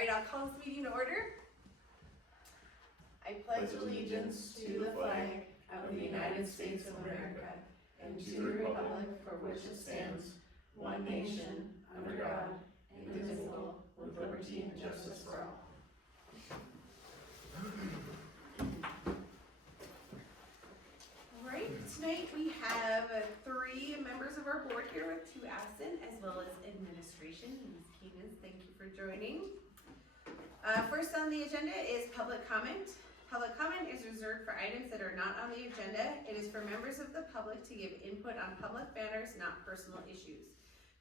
right, I'll call this meeting to order. I pledge allegiance to the flag of the United States of America and to the republic for which it stands, one nation, under God, indivisible, with liberty and justice for all. All right, tonight we have 3 members of our board here with 2 absent, as well as administration. Ms. Keenan, thank you for joining. First on the agenda is public comment. Public comment is reserved for items that are not on the agenda. It is for members of the public to give input on public matters, not personal issues.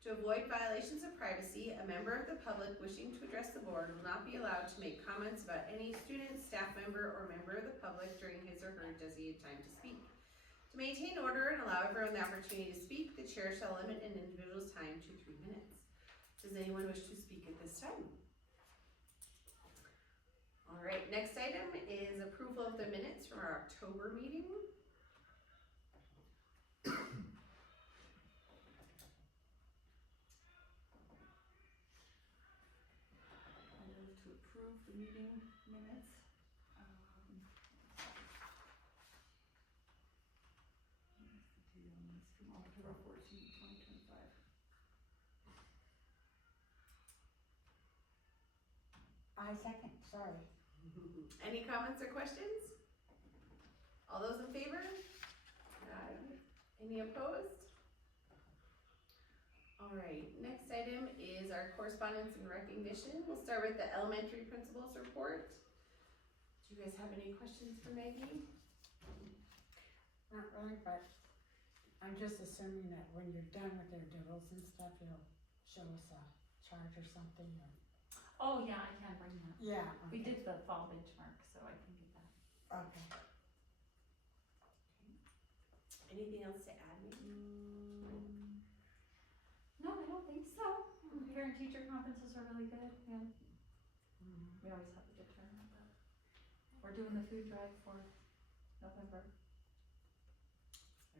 To avoid violations of privacy, a member of the public wishing to address the board will not be allowed to make comments about any student, staff member, or member of the public during his or her designated time to speak. To maintain order and allow everyone the opportunity to speak, the chair shall limit an individual's time to 3 minutes. Does anyone wish to speak at this time? All right, next item is approval of the minutes from our October meeting. I move to approve the meeting minutes. Where's the date on this? From October 14th, 2025. I second, sorry. Any comments or questions? All those in favor? Any opposed? All right, next item is our correspondence and recognition. We'll start with the elementary principals report. Do you guys have any questions for Maggie? Not really, but I'm just assuming that when you're done with their doodles and stuff, you'll show us a chart or something, or. Oh, yeah, I can bring that. Yeah. We did the fall benchmark, so I can get that. Okay. Anything else to add, Maggie? No, I don't think so. Parent-teacher conferences are really good, yeah. We always have a good turnout, but we're doing the food drive for November.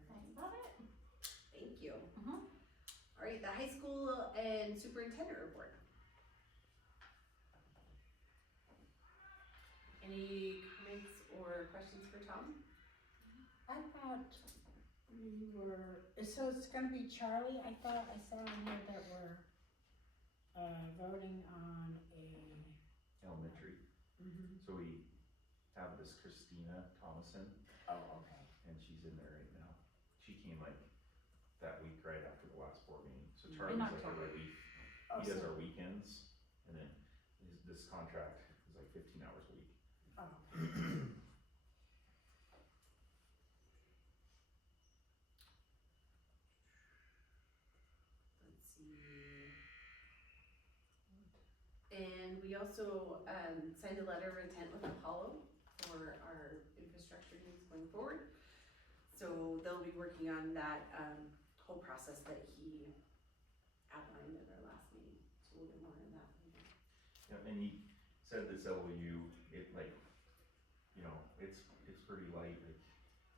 That's about it. Thank you. Mhm. All right, the high school and superintendent report. Any comments or questions for Tom? I thought we were, so it's gonna be Charlie, I thought I saw in here that we're, voting on a. Elementary. So we have this Christina Thomason, Oh, okay. and she's in there right now. She came like that week right after the last board meeting. So In Charlie's like October. our week. Oh, He does so- our weekends, and then this contract is like 15 hours a week. Oh, okay. Let's see. And we also signed a letter of intent with Apollo for our infrastructure needs going forward. So they'll be working on that whole process that he outlined at our last meeting. So we'll get more on that later. Yeah, and he said this LOU, it like, you know, it's pretty light. Like,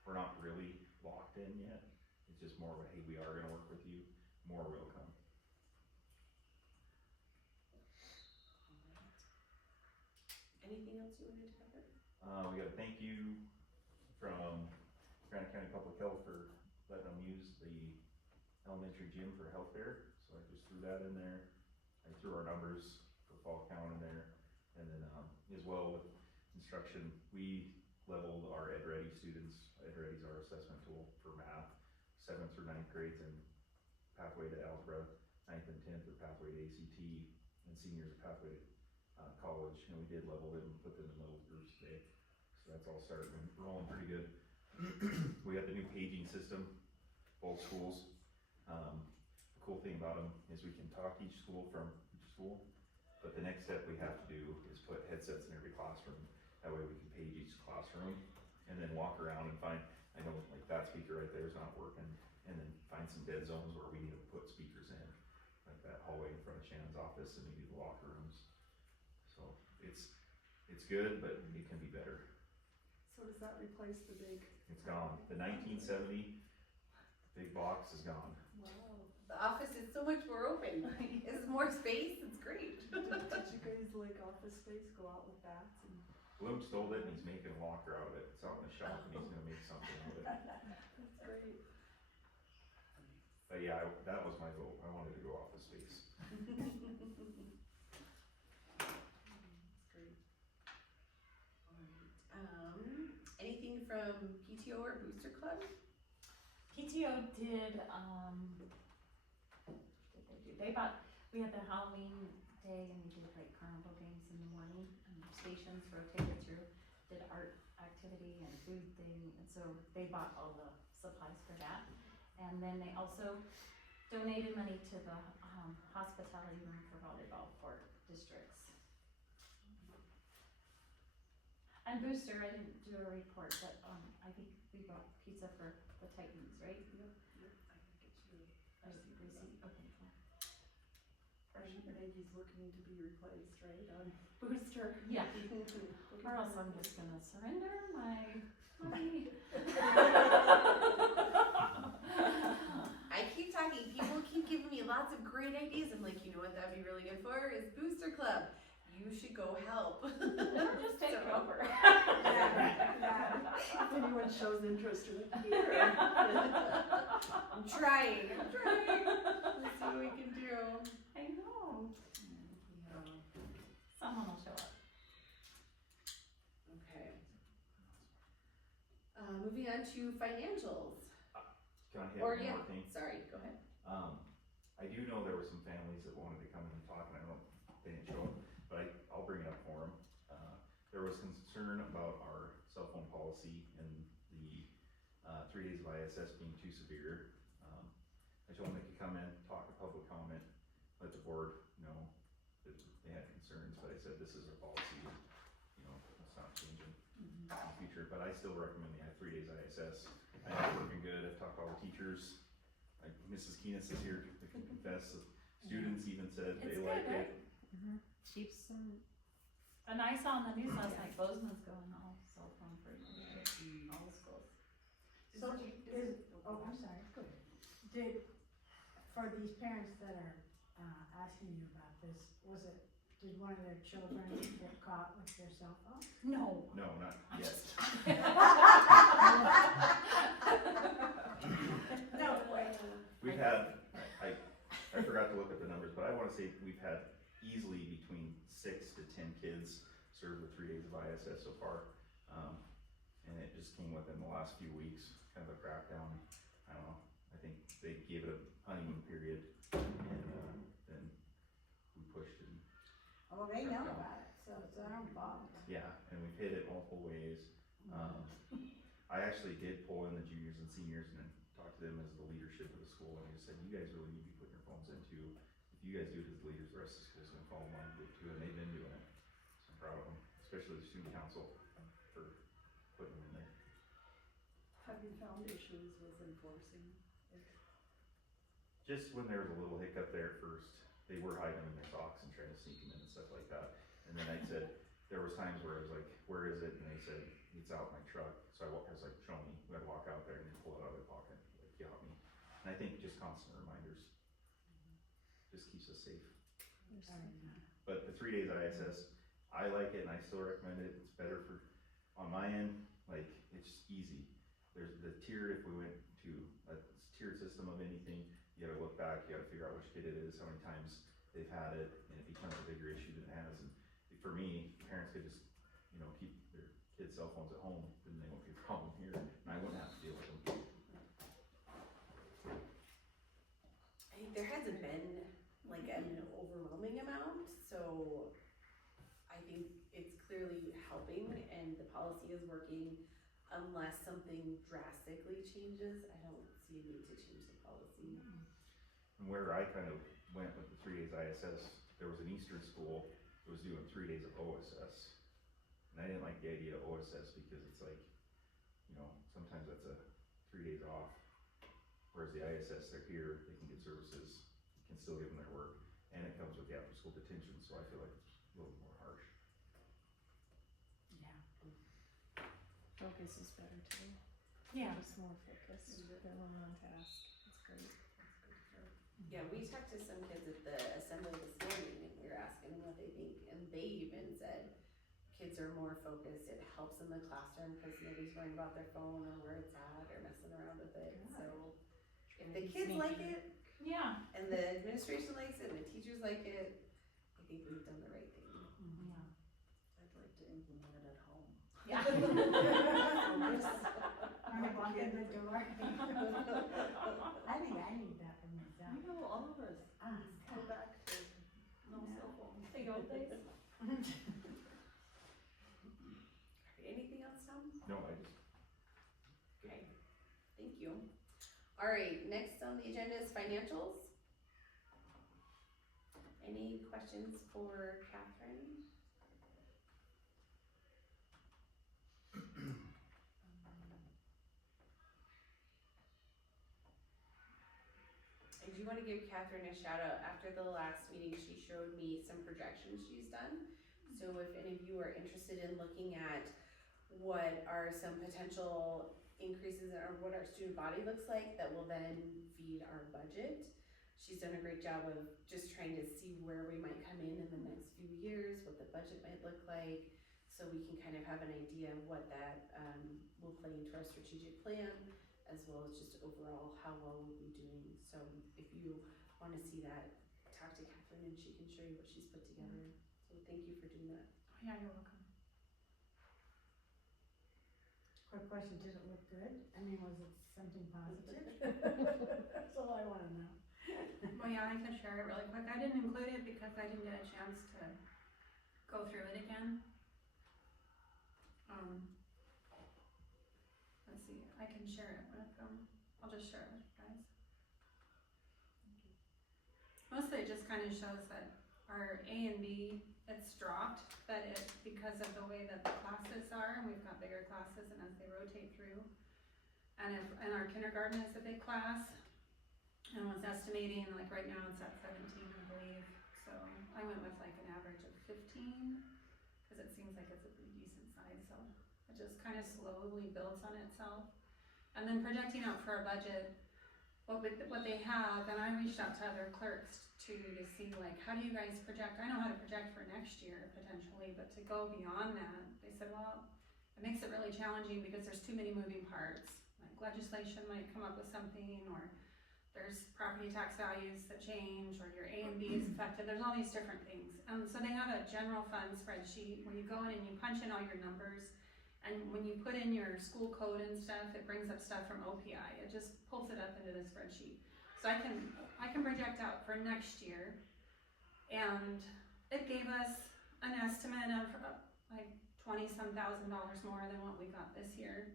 we're not really locked in yet. It's just more of a, hey, we are gonna work with you. More will come. Anything else you wanted to cover? We got a thank you from Granite County Public Health for letting them use the elementary gym for health fair. So I just threw that in there. I threw our numbers for fall count in there. And then, as well with instruction, we leveled our Ed Ready students. Ed Ready's our assessment tool for math, 7th through 9th grades, and pathway to algebra, 9th and 10th are pathway to ACT, and seniors are pathway to college. And we did level them and put them in those groups today. So that's all starting rolling pretty good. We got the new paging system, both schools. The cool thing about them is we can talk each school from each school, but the next step we have to do is put headsets in every classroom. That way we can page each classroom and then walk around and find, I know like that speaker right there is not working, and then find some dead zones where we need to put speakers in, like that hallway in front of Shannon's office and maybe the locker rooms. So it's good, but it can be better. So does that replace the big? It's gone. The 1970 big box is gone. Wow. The office is so much more open. It's more space, it's great. Did you guys like office space, go out with bats and. Bloom stole it and he's making a locker out of it. It's out in the shop and he's gonna make something out of it. That's great. But yeah, that was my vote. I wanted to go office space. That's great. Anything from PTO or Booster Club? PTO did, what did they do? We had the Halloween day and we did like carnival games in the morning and stations rotated through, did art activity and food thing, and so they bought all the supplies for that. And then they also donated money to the, hospitality room for volleyball for districts. And Booster, I didn't do a report, but, I think we bought pizza for the Titans, right? I think it's really. Okay, cool. Maggie's looking to be replaced, right, on Booster? Yeah, or else I'm just gonna surrender my money. I keep talking, people keep giving me lots of great ideas. I'm like, you know what that'd be really good for is Booster Club. You should go help. Or just take it over. If anyone shows interest in it here. I'm trying. Let's see what we can do. I know, someone will show up. Okay. Moving on to financials. Can I hit Or one yeah, more thing? sorry, go ahead. I do know there were some families that wanted to come in and talk, and I don't, they didn't show up, but I'll bring it up for them. There was concern about our cell phone policy and the 3 days of ISS being too severe. I told them they could come in, talk a public comment, let the board know that they had concerns, but I said, this is our policy, you know, it's not changing in the future, but I still recommend the 3 days ISS. I know it's working good, I've talked to all the teachers, like Mrs. Keenest is here to confess, students even said they It's liked good, it. right? Keeps them, And I saw on the news last night, Bozeman's going all cell phone free, all the schools. so I'm sorry, go ahead. For these parents that are, asking you about this, did one of their children get caught with their cell phone? No. No, not yet. No way. We've had, I forgot to look at the numbers, but I wanna say we've had easily between 6 to 10 kids served with 3 days of ISS so far. And it just came within the last few weeks, kind of a crackdown. I don't know, I think they gave it a honeymoon period and, then we pushed and, Oh, they know about it, so it's our own fault. yeah, and we've hit it multiple ways. I actually did pull in the juniors and seniors and then talk to them as the leadership of the school, and I just said, you guys really need to be putting your phones into, if you guys do it as leaders, the rest of the school's gonna follow along and do it too, and they've been doing it. So I'm proud of them, especially the student council for putting them in there. Have you found issues with enforcing it? Just when there was a little hiccup there at first, they were hiding them in their socks and trying to sneak them in and stuff like that. And then I said, there was times where I was like, where is it? And they said, it's out in my truck. So I was like, show me. We had to walk out there and they pull it out of their pocket, like, got me. And I think just constant reminders just keeps us safe. But the 3 days ISS, I like it and I still recommend it. It's better for, on my end, like, it's just easy. There's the tiered, if we went to a tiered system of anything, you gotta look back, you gotta figure out which kid it is, how many times they've had it, and it becomes a bigger issue than it has. And for me, parents could just, you know, keep their kids' cell phones at home, then they won't be a problem here, and I wouldn't have to deal with them. There hasn't been like an overwhelming amount, so I think it's clearly helping and the policy is working. Unless something drastically changes, I don't see a need to change the policy. And where I kind of went with the 3 days ISS, there was an Eastern school that was doing 3 days of OSS. And I didn't like the idea of OSS because it's like, you know, sometimes that's a 3 days off. Whereas the ISS, they're here, they can get services, you can still give them their work, and it comes with the after school detention, so I feel like it's a little more harsh. Yeah. Focus is better too. Yeah. Just more focused, they're more on task, that's great. Yeah, we talked to some kids at the assembly this morning and we were asking asking them what they think, and they even said kids are more focused, it helps in the classroom because nobody's worrying about their phone or where it's at or messing around with it, so. If the kids like it, Yeah. and the administration likes it, and the teachers like it, I think we've done the right thing. Yeah. I'd like to implement it at home. Yeah. When I walk in the door. I think I need that for myself. I know, all of us, Ah. go back to no cell phones. The old days. Anything else, Tom? No, I just, Okay, thank you. All right, next on the agenda is financials. Any questions for Catherine? I do wanna give Catherine a shout out. After the last meeting, she showed me some projections she's done. So if any of you are interested in looking at what are some potential increases or what our student body looks like that will then feed our budget. She's done a great job of just trying to see where we might come in the next few years, what the budget might look like, so we can kind of have an idea of what that will play into our strategic plan, as well as just overall how well we'll be doing. So if you wanna see that, talk to Catherine and she can show you what she's put together. So thank you for doing that. Yeah, you're welcome. Quick question, did it look good? I mean, was it something positive? That's all I wanna know. Well, yeah, I can share it really quick. I didn't include it because I didn't get a chance to go through it again. Let's see, I can share it with, I'll just share it with you guys. Mostly it just kind of shows that our A and B, it's dropped, that it, because of the way that the classes are, and we've got bigger classes and as they rotate through. And our kindergarten is a big class, and was estimating, like right now it's at 17, I believe, so I went with like an average of 15, cause it seems like it's a pretty decent size, so it just kind of slowly builds on itself. And then projecting out for our budget, what they have, and I reached out to other clerks to see like, how do you guys project? I know how to project for next year potentially, but to go beyond that, they said, well, it makes it really challenging because there's too many moving parts. Like legislation might come up with something, or there's property tax values that change, or your A and B is affected. There's all these different things. So they have a general fund spreadsheet where you go in and you punch in all your numbers. And when you put in your school code and stuff, it brings up stuff from OPI. It just pulls it up into the spreadsheet. So I can project out for next year. And it gave us an estimate of like $20,000 more than what we got this year,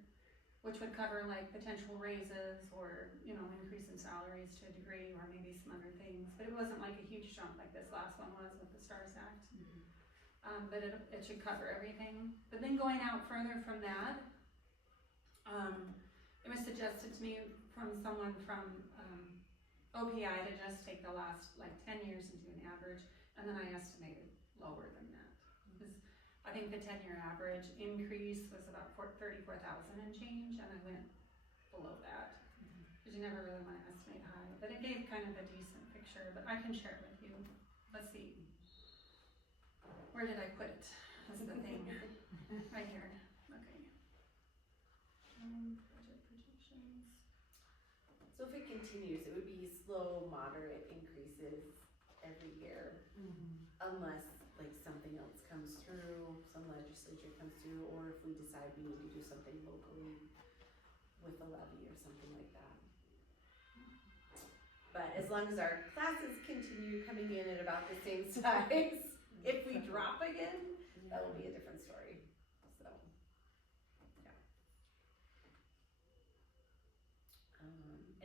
which would cover like potential raises or, you know, increase in salaries to a degree, or maybe some other things. But it wasn't like a huge jump like this last one was with the STARS Act. But it should cover everything. But then going out further from that, it was suggested to me from someone from OPI to just take the last like 10 years and do an average, and then I estimated lower than that. Because I think the 10-year average increase was about 34,000 and change, and I went below that. Because you never really want to estimate high, but it gave kind of a decent picture, but I can share it with you. Let's see. Where did I put it? That's the thing. Right here. Okay. Budget projections. So if it continues, it would be slow, moderate increases every year, unless like something else comes through, some legislature comes through, or if we decide we need to do something locally with a levy or something like that. But as long as our classes continue coming in at about the same size, if we drop again, that will be a different story, so, yeah.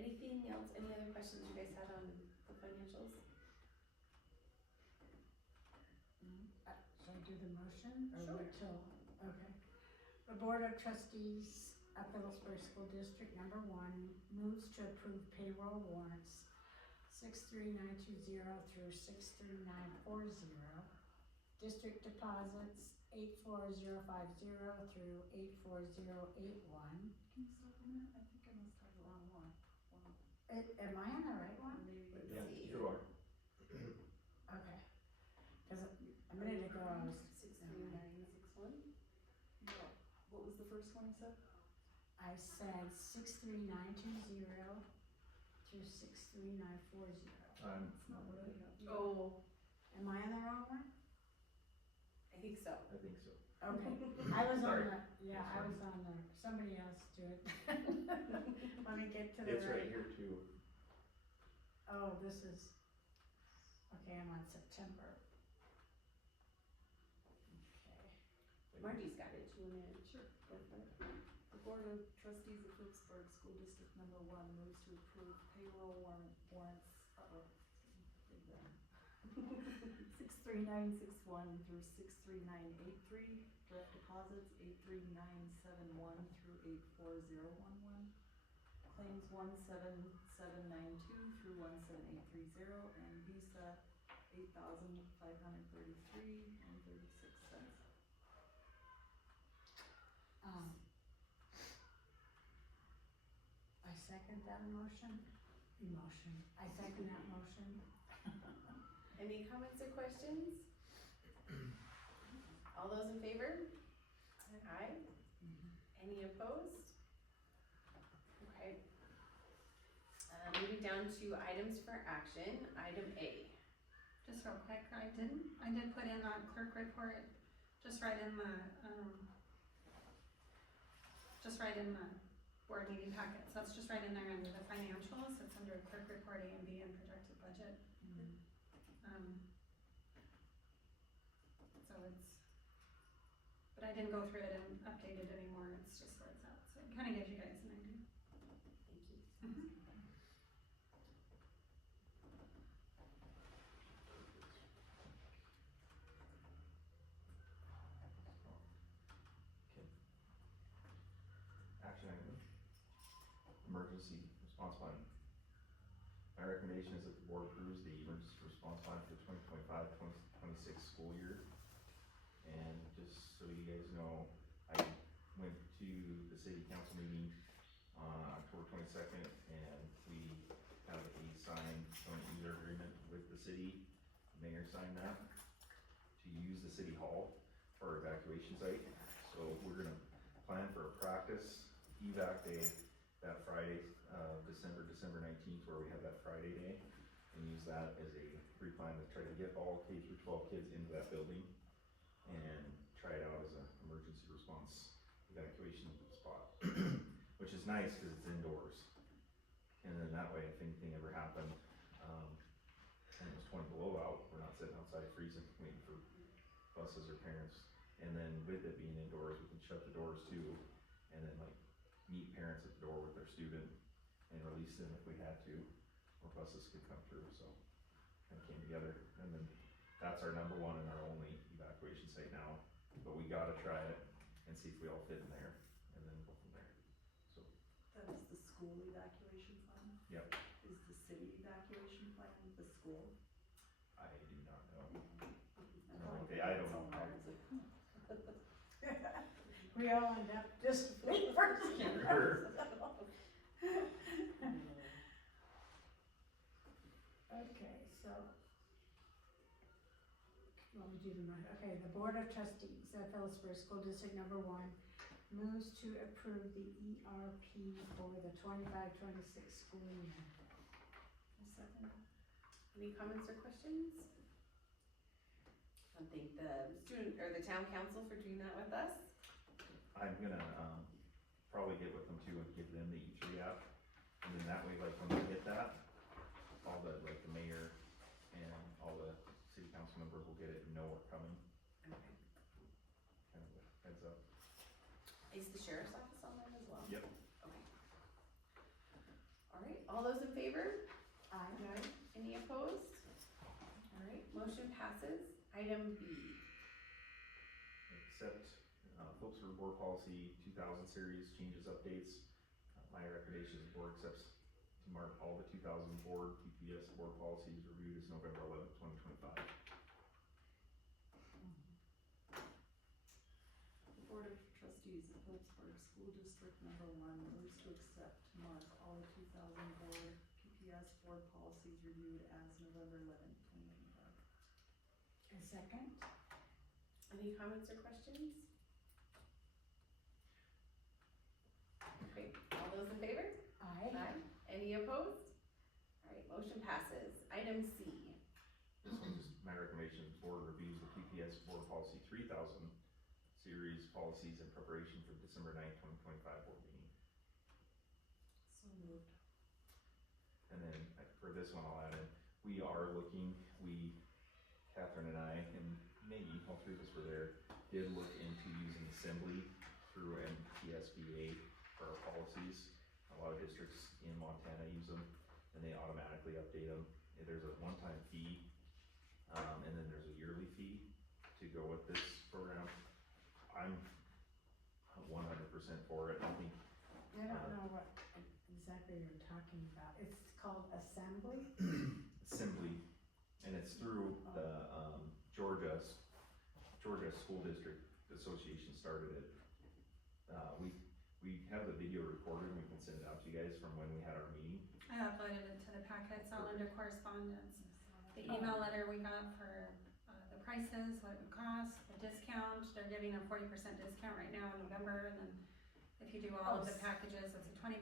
Anything else, any other questions you guys had on the financials? Shall I do the motion? Or Sure. wait till, okay. The Board of Trustees of Phillipsburg School District Number 1 moves to approve payroll warrants 63920 through 63940. District deposits 84050 through 84081. Can you stop on that? I think I must have the wrong one. Am I on the right one? Let's yeah, see. you are. Okay. Cause first one you said? I said 63920 through 63940. That's not what I have. Oh, Am I on the wrong one? I think so. I think so. Okay, I was on Sorry. I was on the, somebody else do it. Let me get to the It's right here too. Oh, this is, okay, I'm on September. Okay. Marty's got it. Do you wanna? Sure, go for it. The Board of Trustees of Phillipsburg School District Number 1 moves to approve payroll warrants, 63961 through 63983, direct deposits 83971 through 84011, claims 17792 through 17830, and Visa 8,533 and 36 cents. I second that motion. I second that motion. Any comments or questions? All those in favor? Aye. Any opposed? Okay. Moving down to items for action, item A. Just real quick, I did put in that clerk report, just right in the board meeting packets, that's just right in there under the financials, it's under clerk report A and B and projected budget. So but I didn't go through it and update it anymore, it's just where it's at, so it kinda gives you guys an idea. Thank you. Action item. Emergency response plan. My recommendation is that the board approves the emergency response plan for the 2025-2026 school year. And just so you guys know, I went to the city council meeting on October 22nd, and we have a signed joint user agreement with the city. The mayor signed that to use the city hall for our evacuation site. So we're gonna plan for a practice evac day that Friday, December 19th, where we have that Friday day, and use that as a pre-plan to try to get all K through 12 kids into that building and try it out as an emergency response evacuation spot, which is nice because it's indoors. And then that way, if anything ever happened, and it was 20 below out, we're not sitting outside freezing, waiting for buses or parents. And then with it being indoors, we can shut the doors too, and then like meet parents at the door with their student and release them if we had to, or buses could come through, so kind of came together. And then that's our number one and our only evacuation site now, but we gotta try it and see if we all fit in there, and then go from there, so. That is the school evacuation plan? Yep. Is the city evacuation plan the school? I do not know. Okay, I don't know. We all end up just first. Sure. Okay, so. Let me do the right, okay, the Board of Trustees of Phillipsburg School District Number 1 moves to approve the ERP for the 25-26 school year. A second. Any comments or questions? I thank the student, or the town council for doing that with us. I'm gonna, probably get with them too and give them the E3 app, and then that way, like, when we get that, all the, like, the mayor and all the city council members will get it and know what's coming, Okay. kind of a heads up. Is the sheriff's office on that as well? Yep. Okay. All right, all those in favor? Aye. Any opposed? All right, motion passes. Item B. Accept, Phillipsburg Board Policy 2000 series changes, updates. My recommendation is the board accepts to mark all the 2000 board, PPS board policies reviewed as November 11th, 2025. The Board of Trustees of Phillipsburg School District Number 1 moves to accept to mark all the 2000 board PPS board policies reviewed as November 11th, 2025. A second? Any comments or questions? Okay, all those in favor? Aye. Any opposed? Alright, motion passes. Item C. This one is my recommendation, board reviews the PPS board policy 3000 series policies in preparation for December 9th, 2025 board meeting. So moved. And then for this one, I'll add in, we are looking, Catherine and I, and Maggie, all three of us were there, did look into using Assembly through MTSBA for our policies. A lot of districts in Montana use them, and they automatically update them. There's a one-time fee, and then there's a yearly fee to go with this program. I'm 100% for it. I think I don't know what exactly you're talking about. It's called Assembly? Assembly, and it's through the Georgia School District Association started it. We have the video recorded, and we can send it out to you guys from when we had our meeting. I uploaded it to the packets, all under correspondence. The email letter we got for, the prices, what it would cost, the discount, they're giving a 40% discount right now in November, and then if you do all of the packages, it's a 20%,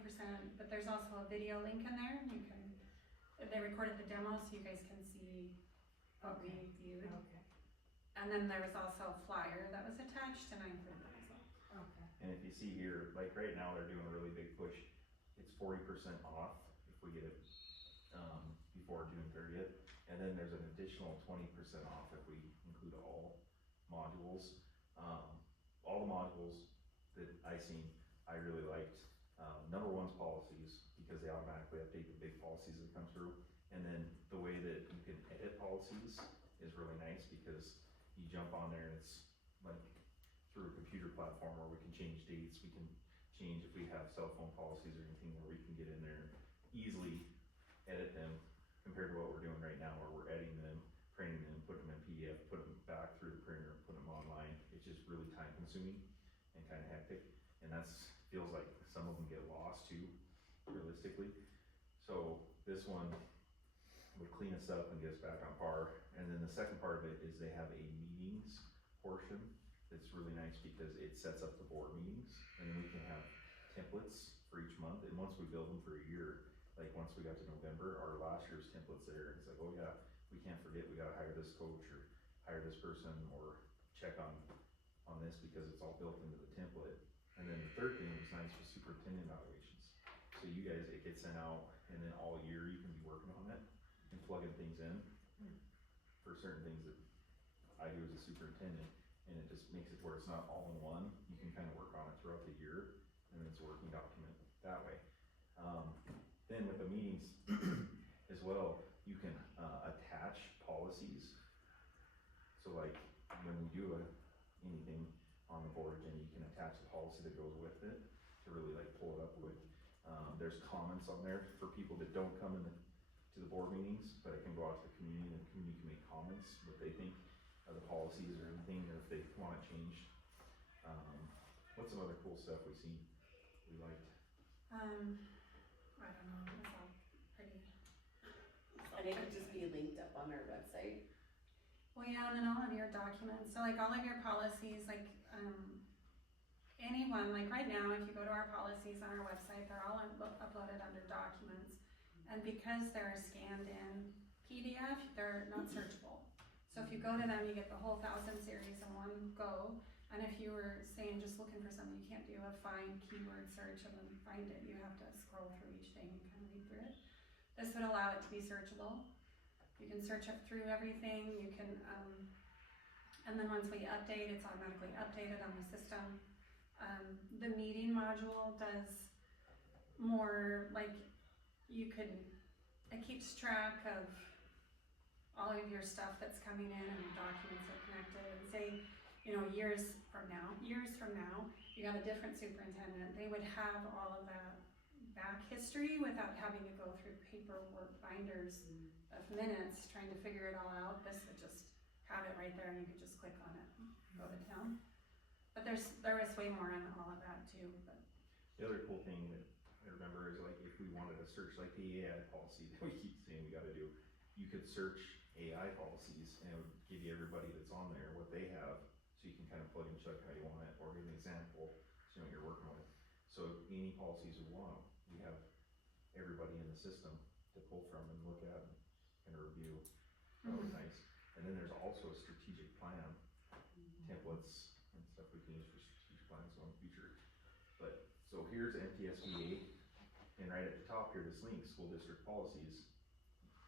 but there's also a video link in there, you can, they recorded the demo, so you guys can see what we viewed. Okay, And then there was also a flyer that was attached, and I included that as well. okay. And if you see here, like right now, they're doing a really big push. It's 40% off if we get it, before June 30th. And then there's an additional 20% off if we include all modules. All the modules that I seen, I really liked. Number one's policies, because they automatically update the big policies that come through. And then the way that you can edit policies is really nice, because you jump on there and it's like through a computer platform where we can change dates, we can change if we have cell phone policies or anything where we can get in there and easily edit them, compared to what we're doing right now where we're editing them, printing them, putting them in PDF, put them back through the printer, put them online. It's just really time consuming and kind of hectic, and feels like some of them get lost too, realistically. So this one would clean us up and get us back on par. And then the second part of it is they have a meetings portion that's really nice, because it sets up the board meetings, and then we can have templates for each month. And once we build them for a year, like once we got to November, our last year's templates there, it's like, oh yeah, we can't forget, we gotta hire this coach or hire this person or check on this, because it's all built into the template. And then the third thing that was nice was superintendent evaluations. So you guys, it gets sent out, and then all year you can be working on it and plugging things in for certain things that I do as a superintendent. And it just makes it where it's not all in one. You can kind of work on it throughout the year, and it's a working document that way. Then with the meetings as well, you can attach policies. So like when we do anything on the board, and you can attach the policy that goes with it to really like pull it up with. There's comments on there for people that don't come to the board meetings, but it can go out to the community, and the community can make comments what they think of the policies or anything, or if they want it changed. What's some other cool stuff we liked? I don't know, it's all pretty. And it could just be linked up on our website. Well, yeah, and then all of your documents, so like all of your policies, like, anyone, like right now, if you go to our policies on our website, they're all uploaded under documents. And because they're scanned in PDF, they're not searchable. So if you go to them, you get the whole 1000 series in one go. And if you were saying just looking for something, you can't do a find keyword search and then find it. You have to scroll through each thing and kind of read through it. This would allow it to be searchable. You can search up through everything. You can, and then once we update, it's automatically updated on the system. The meeting module does more like it keeps track of all of your stuff that's coming in, and your documents are connected, and say, years from now, you got a different superintendent, they would have all of that back history without having to go through paperwork binders of minutes trying to figure it all out. This would just have it right there, and you could just click on it and go to town. But there was way more in all of that too, but. The other cool thing that I remember is like if we wanted to search like the AI policy that we keep saying we gotta do, you could search AI policies, and it would give you everybody that's on there, what they have, so you can kind of plug and check how you want it, or give an example, so you know what you're working with. So So any policies we want, we have everybody in the system to pull from and look at and review. That was nice. And then there's also a strategic plan, templates and stuff we can use for strategic plans going future. But, so here's MTSBA, and right at the top here, this link, school district policies.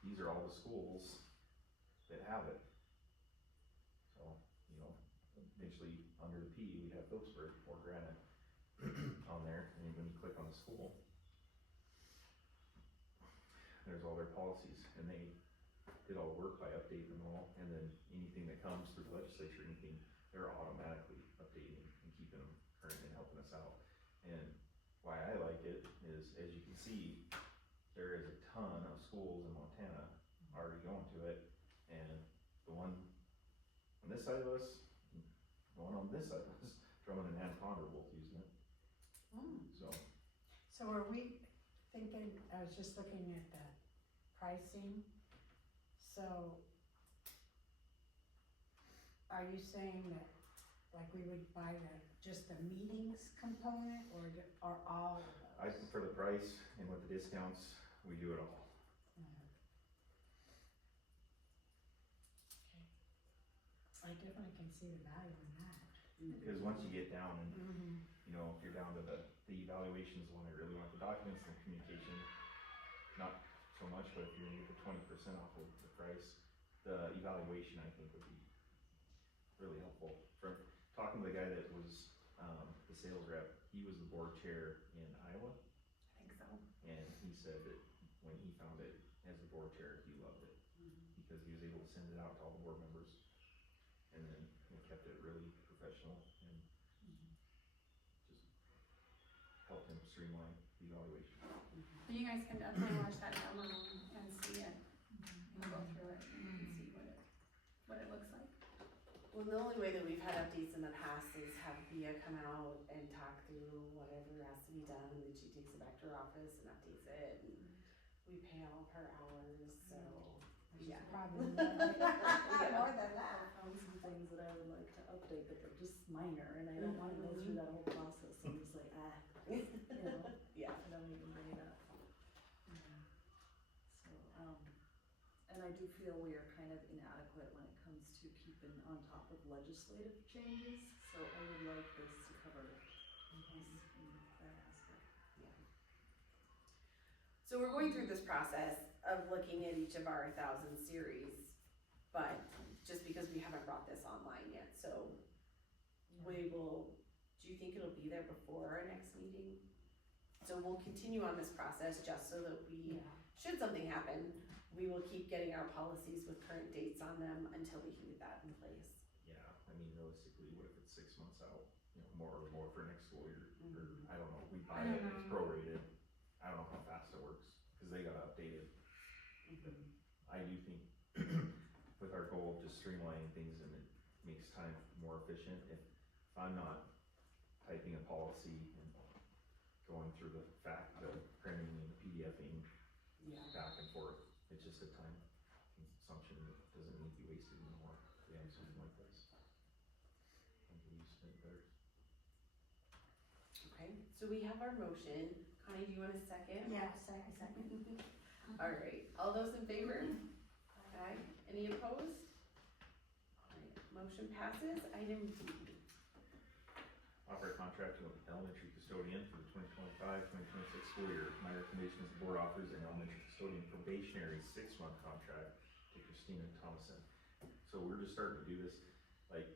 These are all the schools that have it. So, you know, eventually under the P, we have Phillipsburg or Granite on there, and when you click on the school, there's all their policies, and they did all the work by updating them all, and then anything that comes through the legislature, anything, they're automatically updating and keeping them current and helping us out. And why I like it is, as you can see, there is a ton of schools in Montana already going to it, and the one on this side of us, the one on this side of us, Drummond and Anacond are both using it, so. So are we thinking, I was just looking at the pricing, so are you saying that, like, we would buy just the meetings component, or all of those? For the price and with the discounts, we do it all. I definitely can see the value in that. Because once you get down and, you know, if you're down to the evaluations, the one I really want, the documents and communication, not so much, but if you're gonna get the 20% off of the price, the evaluation, I think, would be really helpful. From talking to the guy that was, the sales rep, he was the board chair in Iowa, I think so. and he said that when he found it as the board chair, he loved it. Because he was able to send it out to all the board members, and then he kept it really professional and just helped him streamline the evaluation. You guys can definitely watch that demo and see it, and go through it and see what it looks like. Well, the only way that we've had updates in the past is have Bia come out and talk through whatever has to be done, and then she takes it back to her office and updates it, and we pay all of her hours, so, yeah. Probably We get more than I that. found some things that I would like to update, but they're just minor, and I don't wanna go through that whole process, I'm just like, you know, Yeah. I don't even bring it up. So, and I do feel we are kind of inadequate when it comes to keeping on top of legislative changes, so I would like this to cover us in that aspect. So we're going through this process of looking at each of our 1,000 series, but just because we haven't brought this online yet, so we will, do you think it'll be there before our next meeting? So we'll continue on this process just so that we, should something happen, we will keep getting our policies with current dates on them until we can get that in place. Yeah, I mean, realistically, what if it's 6 months out, you know, more for next school year, or, I don't know, we buy it, it's prorated, I don't know how fast it works, cause they gotta update it. I do think with our goal of just streamlining things and it makes time more efficient, if I'm not typing a policy and going through the fact of printing and PDFing Yeah. back and forth, it's just a time consumption that doesn't need to be wasted anymore, if we have something like this. I think we use it better. Okay, so we have our motion, Connie, do you want a second? Yeah, second. Alright, all those in favor? Aye. Any opposed? Alright, motion passes. Item D. Offer a contract to elementary custodian for the 2025-2026 school year. My recommendation is the board offers an elementary custodian probationary 6-month contract to Christina Thomason. So we're just starting to do this, like,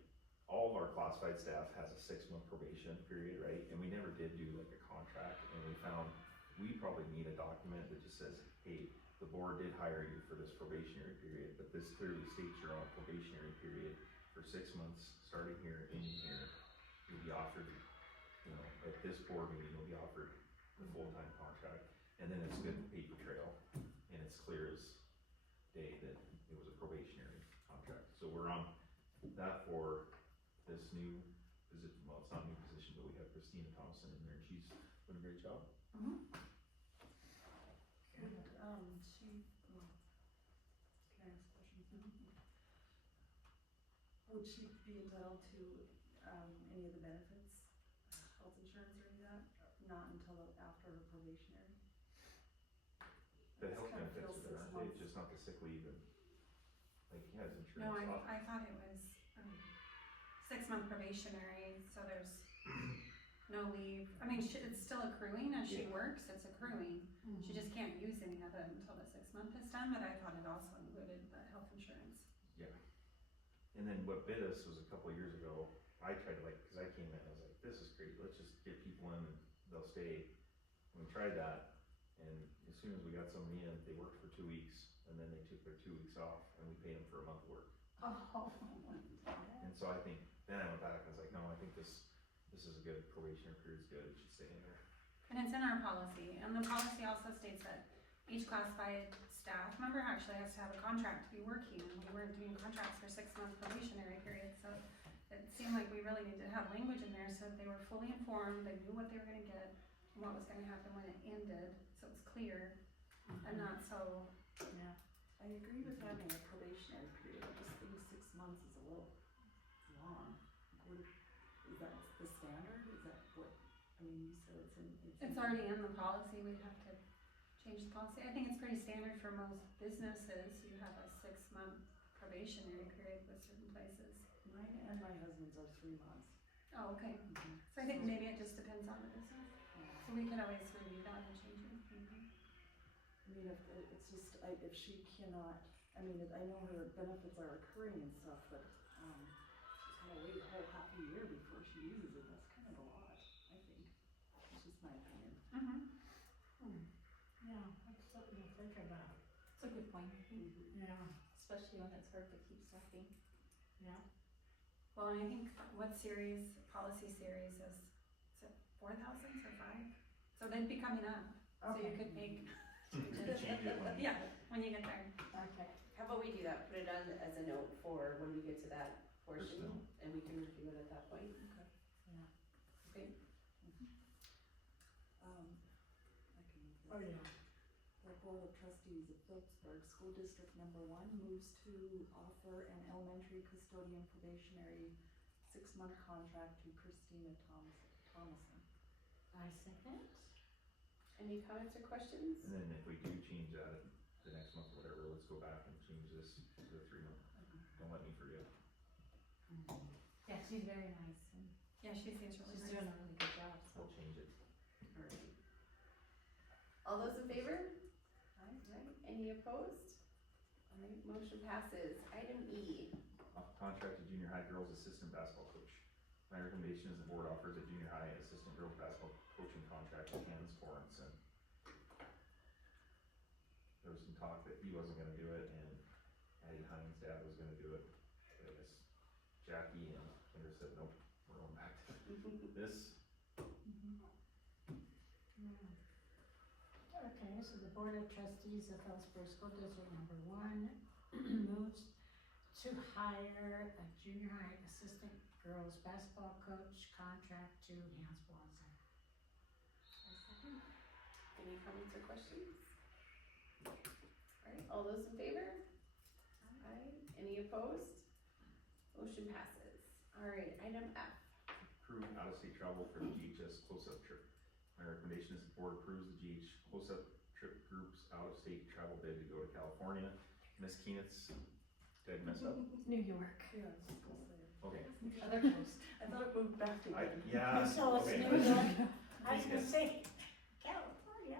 all of our classified staff has a 6-month probation period, right? And we never did do like a contract, and we found we probably need a document that just says, hey, the board did hire you for this probationary period, but this clearly states you're on a probationary period for 6 months, starting here, ending here. You'll be offered, you know, at this board meeting, you'll be offered the full-time contract, and then it's good paper trail, and it's clear as day that it was a probationary contract. So we're on that for this new position, well, it's not a new position, but we have Christina Thompson in there, and she's doing a great job. Chief, can I ask a question? Would she be entitled to, any of the benefits, health insurance or any of that? not until after her probationary. The It's health kind of benefits feels are there, 6 aren't they? months. Just not the sick leave and, like, he has No, insurance off. I thought it was, 6-month probationary, so there's no leave. I mean, it's still accruing as she Yeah. works, it's accruing. She just can't use any of it until the 6 month is done, but I thought it also included the health insurance. Yeah. And then what bit us was a couple of years ago, I tried to like, cause I came in, I was like, this is great, let's just get people in and they'll stay. And we tried that, and as soon as we got somebody in, they worked for 2 weeks, and then they took their 2 weeks off, and we paid them for a month of work. Oh. And so I think, then I went back and I was like, no, I think this is a good probationary period's good, it should stay in there. And it's in our policy, and the policy also states that each classified staff member actually has to have a contract to be working, and we weren't doing contracts for 6-month probationary periods, so it seemed like we really needed to have language in there so that they were fully informed, they knew what they were gonna get, and what was gonna happen when it ended, so it was clear, and not so, Yeah. I agree with having a probationary period, I just think 6 months is a little long. Is that the standard, is that what, I mean, you said it's in. it's already in the policy, we'd have to change the policy. I think it's pretty standard for most businesses, you have a 6-month probationary period with certain places. Mine and my husband's are 3 months. Oh, okay, so I think maybe it just depends on the business, so we could always review that and change it. I mean, if, it's just, if she cannot, I mean, I know her benefits are accruing and stuff, but, she's gonna wait a whole half a year before she uses it, that's kind of a lot, I think. It's just my opinion. Yeah, that's something to think about. It's a good point, Yeah, especially when it's hard to keep staffing. yeah. Well, and I think what series, policy series is it 4,000 or 5? So they'd be coming up, so you Okay. could make, Change it when. yeah, when you get there. Okay. How about we do that, put it on as a note for when we get to that portion, Still. and we can review it at that point. Okay. Yeah. Okay. I can move this. Oh, yeah. The Board of Trustees of Phillipsburg School District Number 1 moves to offer an elementary custodian probationary 6-month contract to Christina Thomason. I second. Any comments or questions? And then if we do change that, the next month, or whatever, let's go back and change this to the 3 month, don't let me forget. Yeah, she's very nice, and Yeah, she seems really she's nice. doing a really good job, so. We'll change it. Alright. All those in favor? Alright, any opposed? Alright, motion passes. Item E. Contract to junior high girls assistant basketball coach. My recommendation is the board offers a junior high assistant girls basketball coaching contract to Hans Sorensen. There was some talk that he wasn't gonna do it, and Addie Hines' dad was gonna do it. But I guess Jackie and Kendra said, nope, we're going back to this. Okay, so the Board of Trustees of Phillipsburg School District Number 1 moves to hire a junior high assistant girls basketball coach contract to Hans Swanson. Any comments or questions? Alright, all those in favor? Aye. Any opposed? Motion passes. Alright, item F. Approve out-of-state travel for the GHS close-up trip. My recommendation is the board approves the GH close-up trip group's out-of-state travel bid to go to California. Miss Keenitz, did I mess up? New York, Yeah, I was just gonna say. Okay. other coast. I thought it moved back again. Yeah, So it's okay. New York. I was gonna say, California.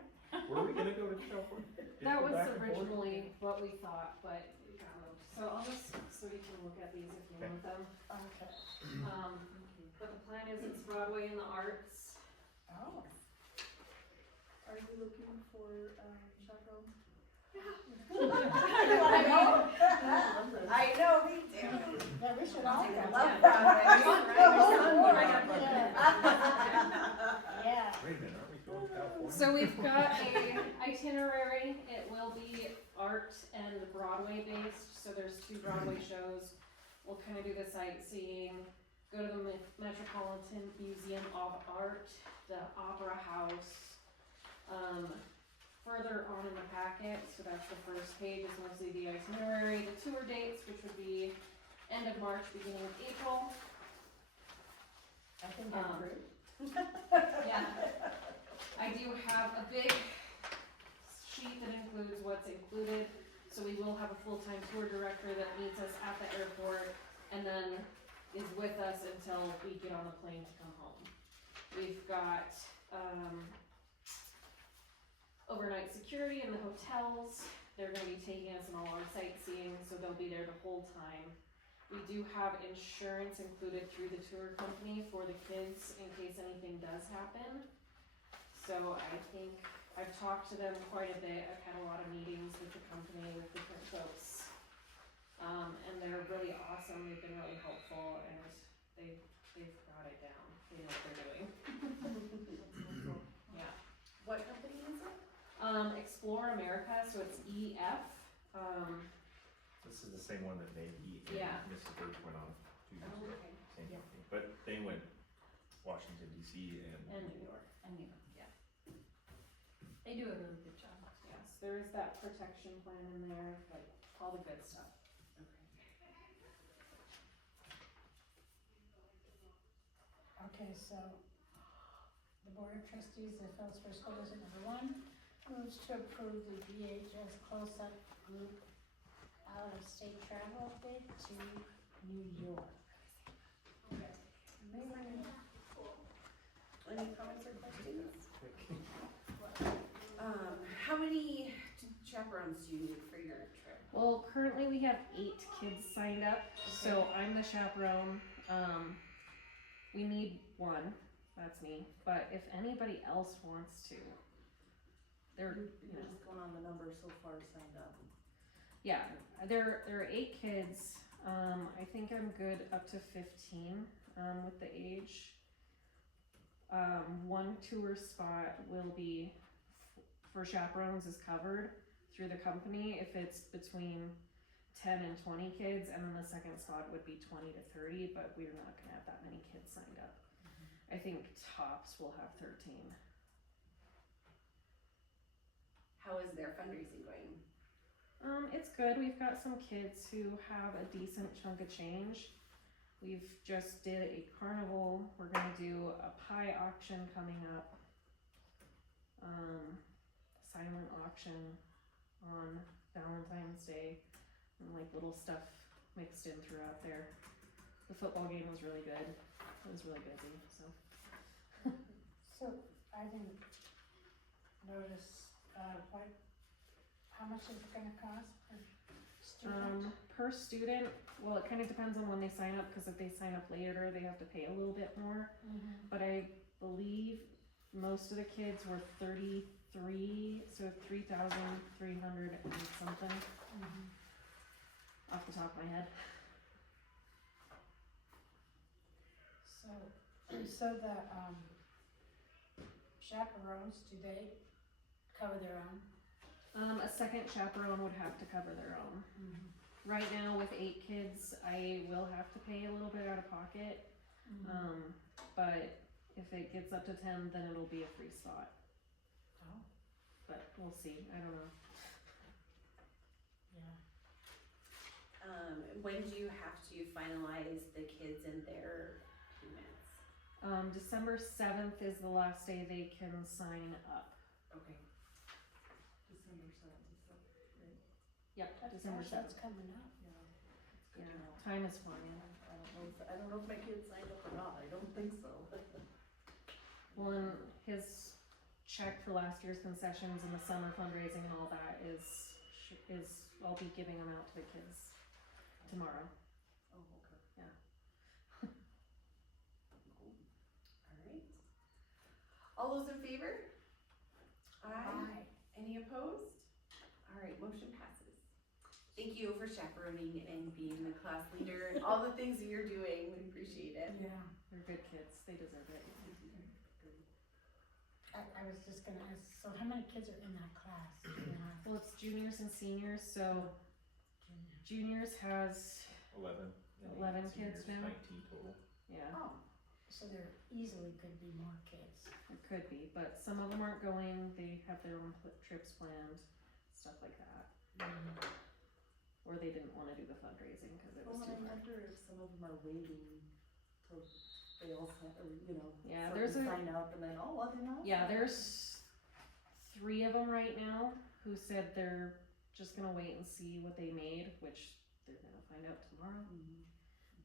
Were we gonna go to California? Did it That go was back and forth? originally what we thought, but we got moved. So I'll just, so you can look at these if you want them. Okay. But the plan is it's Broadway and the arts. Oh. Are you looking for, chaperones? I know, me too. Yeah, we should all go. Love Yeah. Wait a minute, aren't we going to California? So we've got a itinerary. It will be art and Broadway based. So there's 2 Broadway shows. We'll kind of do the sightseeing, go to the Metropolitan Museum of Art, the Opera House. Further on in the packet, so that's the first page, is mostly the itinerary, the tour dates, which would be end of March, beginning of April. I think Um, I'm approved. Yeah. big sheet that includes what's included. So we will have a full-time tour director that meets us at the airport and then is with us until we get on the plane to come home. We've got, overnight security in the hotels. They're gonna be taking us on all our sightseeing, so they'll be there the whole time. We do have insurance included through the tour company for the kids in case anything does happen. So I think I've talked to them quite a bit. I've had a lot of meetings with the company, with different folks. And they're really awesome. They've been really helpful and they've got it down. They know what they're doing. Yeah. What company is it? Explore America, so it's EF. This is the same one that Maggie Yeah. and Mrs. Birch went on Tuesday. Oh, okay. Same Yeah. company. But they went Washington DC And New York. And you, yeah. They do a really good job. Yes, there is that protection plan in there, like all the good stuff. Okay, so the Board of Trustees of Phillipsburg School District Number 1 moves to approve the VHS close-up group out-of-state travel bid to New York. Any comments or questions? How many chaperones do you need for your trip? Well, currently we have 8 kids signed up, so I'm the chaperone. We need 1, that's me, but if anybody else wants to, they're, You're just going on the number so far signed up. yeah, there are 8 kids. I think I'm good up to 15, with the age. 1 tour spot will be, for chaperones is covered through the company if it's between 10 and 20 kids, and then the second spot would be 20 to 30, but we're not gonna have that many kids signed up. I think tops will have 13. How is their fundraising going? It's good. We've got some kids who have a decent chunk of change. We've just did a carnival. We're gonna do a pie auction coming up. Silent auction on Valentine's Day, and like little stuff mixed in throughout there. The football game was really good. It was really busy, so. So I didn't notice, how much is it gonna cost per student? Per student, well, it kind of depends on when they sign up, because if they sign up later, they have to pay a little bit more. But I believe most of the kids were 33, so 3,300 and something off the top of my head. So the, chaperones, do they cover their own? A second chaperone would have to cover their own. Right now with 8 kids, I will have to pay a little bit out of pocket. But if it gets up to 10, then it'll be a free spot. Oh. But we'll see, I don't know. Yeah. When do you have to finalize the kids and their payments? December 7th is the last day they can sign up. Okay. December 7th, is that right? Yep, December Gosh, 7th. that's coming up. Yeah. Yeah, time is flying. I don't know if my kids signed up or not, I don't think so. Well, and his check for last year's concessions and the summer fundraising and all that is, I'll be giving them out to the kids tomorrow. Oh, okay. Alright. All those in favor? Aye. Any opposed? Alright, motion passes. Thank you for chaperoning and being the class leader and all the things that you're doing, we appreciate it. Yeah, They're good kids, they deserve it. I was just gonna ask, so how many kids are in that class? Well, it's juniors and seniors, so juniors has, 11. 11 Seniors, kids now? 19 total. yeah, Oh, so there easily could be more kids. it could be, but some of them aren't going, they have their own trips planned, stuff like that. Or they didn't wanna do the fundraising because it was Well, too I hard. wonder if some of them are waiting till they all sign, or, Yeah, so there's they a- sign up and then, oh, well, they're not. Yeah, there's 3 of them right now who said they're just gonna wait and see what they made, which they're gonna find out tomorrow.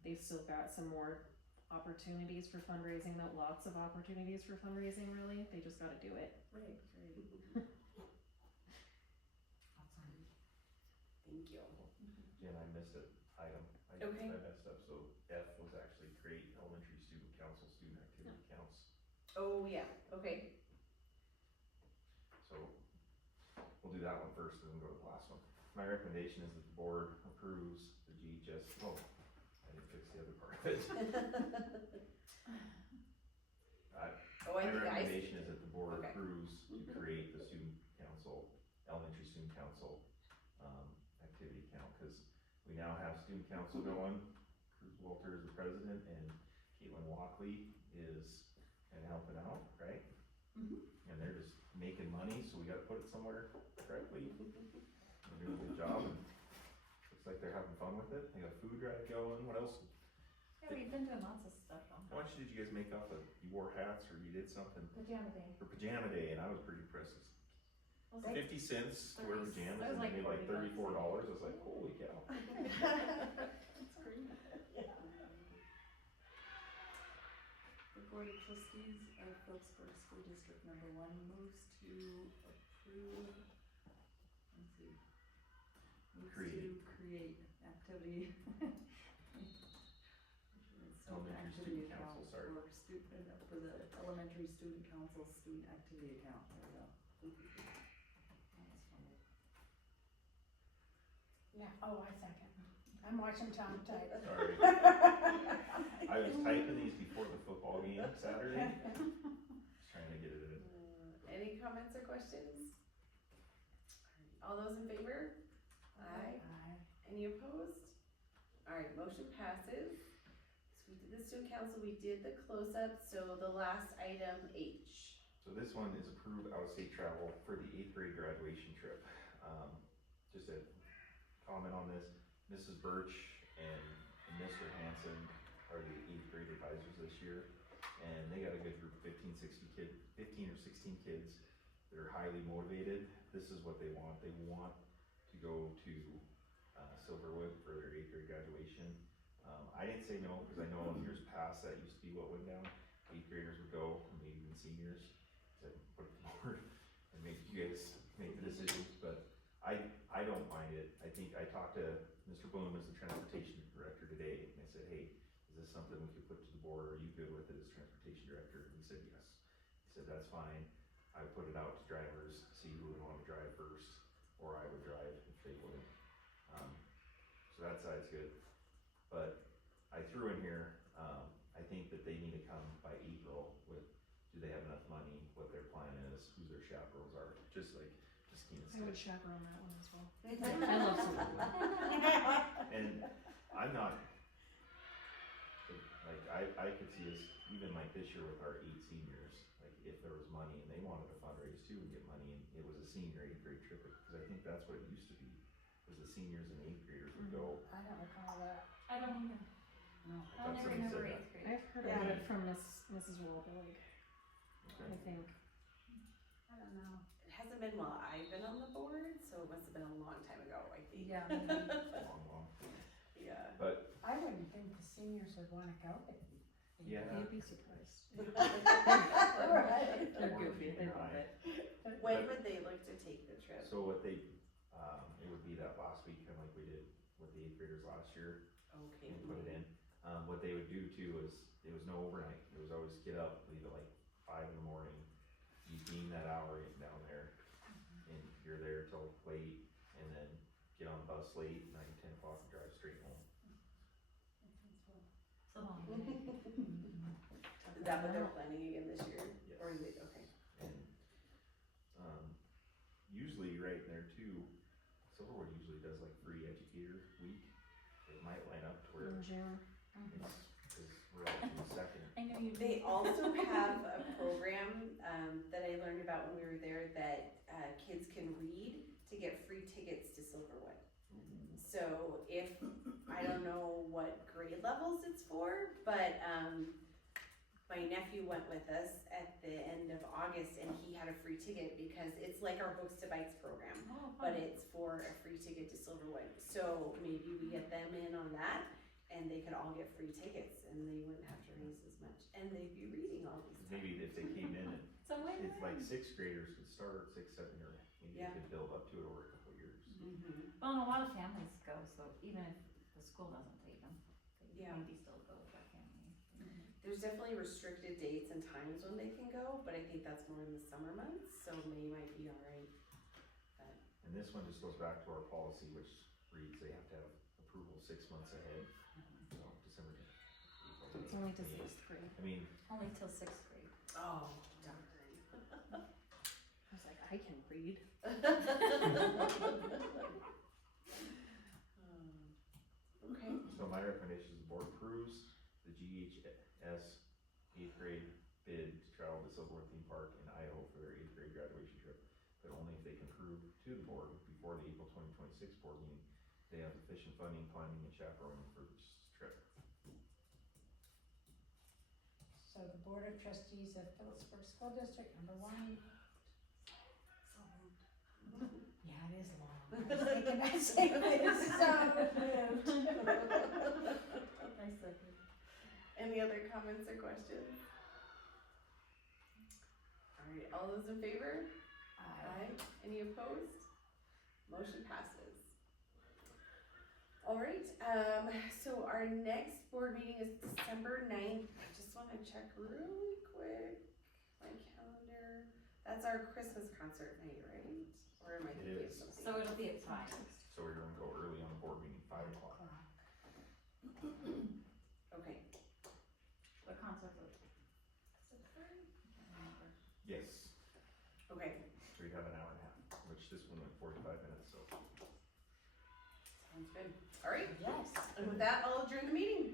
They've still got some more opportunities for fundraising, lots of opportunities for fundraising really, they just gotta do it. Right. Thank you. Jen, I missed an item. Okay. I messed up, so F was actually create elementary student council student activity counts. Oh, yeah, okay. So we'll do that one first and then go to the last one. My recommendation is that the board approves the GHS, oh, I didn't fix the other part of it. Oh, I My think I, recommendation is that the board Okay. approves to create the student council, elementary student council, activity count, cause we now have student council going. Cruz Walter is the president and Caitlin Walkley is kinda helping out, right? And they're just making money, so we gotta put it somewhere correctly. They're doing a good job and looks like they're having fun with it. They got a food drive going, what else? Yeah, we've been doing lots of stuff on How much did you guys make off of, you wore hats or you did something pajama day. for pajama day, and I was pretty impressed. Was it? 50 cents to wear 30 pajamas that was and like they made like $40. $34. I was like, holy cow. The Board of Trustees of Phillipsburg School District Number 1 moves to approve, let's see. Moves Create. to create activity. Elementary student council, sorry. For the elementary student council student activity account, there we go. That's funny. Yeah, oh, I second. I'm watching Tom type. Sorry. I was typing these before the football game Saturday. Just trying to get it in. any comments or questions? All those in favor? Aye. Aye. Any opposed? Alright, motion passes. So we did the student council, we did the close-up, so the last item, H. So this one is approved out-of-state travel for the 8th grade graduation trip. Just a comment on this, Mrs. Birch and Mr. Hanson are the 8th grade advisors this year. And they got a good group of 15 or 16 kids that are highly motivated. This is what they want. They want to go to Silverwood for their 8th grade graduation. I didn't say no, because I know in years past that used to be what went down. 8th graders would go, or maybe even seniors, to put it forward, and maybe you guys make the decision, but I don't mind it. I think, I talked to Mr. Bloom as the transportation director today, and I said, hey, is this something we could put to the board, are you good with it as transportation director? And he said, yes. He said, that's fine. I would put it out to drivers, see who would want to drive first, or I would drive if they would. So that side's good. But I threw in here, I think that they need to come by April with, do they have enough money, what their plan is, who their chaperones are, just like Christina I would said. chaperone that one as well. I love Silverwood. And I'm not, like, I could see us, even like this year with our 8 seniors, like if there was money and they wanted to fundraise too and get money, and it was a senior 8th grade trip, because I think that's what it used to be, was the seniors and 8th graders would go. I don't recall that. I don't either. No. I only somebody remember said that. 8th grade. I've heard Yeah. about it from Mrs. Wahlberg, Okay. I think. I don't know. It hasn't been while I've been on the board, so it must have been a long time ago, I think. Yeah. Long. Yeah. But, I wouldn't think the seniors would wanna go. yeah. You'd be surprised. Right. They're Or goofy, they junior love high. it. When would they look to take the trip? So what they, it would be that last week, kinda like we did with the 8th graders last year, Okay. and put it in. What they would do too is, it was no overnight, it was always get up, leave at like 5 in the morning, you beam that hour in down there, and you're there till late, and then get on the bus late, 9, 10 o'clock, and drive straight home. It's a long day. Is that what they're planning again this year? Yes. Or is it, okay. And, usually right in there too, Silverwood usually does like free educator week. It might line up to where In June. it's, cause we're actually second. I know you. They also have a program, that I learned about when we were there that, kids can read to get free tickets to Silverwood. So if, I don't know what grade levels it's for, but, my nephew went with us at the end of August and he had a free ticket because it's like our Books to Bites program, Oh, but it's for a free ticket to Silverwood. So maybe we get them in on that and they could all get free tickets and they wouldn't have to raise as much. And they'd be reading all these. Maybe if they came in and It's a win-win. it's like sixth graders could start, 6, 7, or maybe Yeah. they could build up to it over a couple of years. Mm-hmm. Well, and a lot of families go, so even if the school doesn't take them, they Yeah. maybe still go with their family. There's definitely restricted dates and times when they can go, but I think that's more in the summer months, so May might be alright. And this one just goes back to our policy, which reads they have to have approval 6 months ahead, so December. It's only to sixth grade. I mean, Only till sixth grade. Oh, darn. I was like, I can read. Okay, so my recommendation is the board approves the GHS 8th grade bid to travel to Silverwood Theme Park in Idaho for their 8th grade graduation trip, but only if they can prove to the board before the April 2026 board meeting, they have sufficient funding, climbing, and chaperoning for this trip. So the Board of Trustees of Phillipsburg School District, number 1. Yeah, it is long. I was thinking I'd say this, so moved. I second. any other comments or questions? Alright, all those in favor? Aye. Any opposed? Motion passes. Alright, so our next board meeting is December 9th. I just wanna check really quick my calendar. That's our Christmas concert night, right? Or am I It thinking of is. something? So it'll be at 5. So we're gonna go early on the board meeting, 5 o'clock. Okay, The concert's at 6:30? Yes, okay, so we have an hour and a half, which this one went 45 minutes, so. sounds good. Alright, Yes. and with that, I'll adjourn the meeting.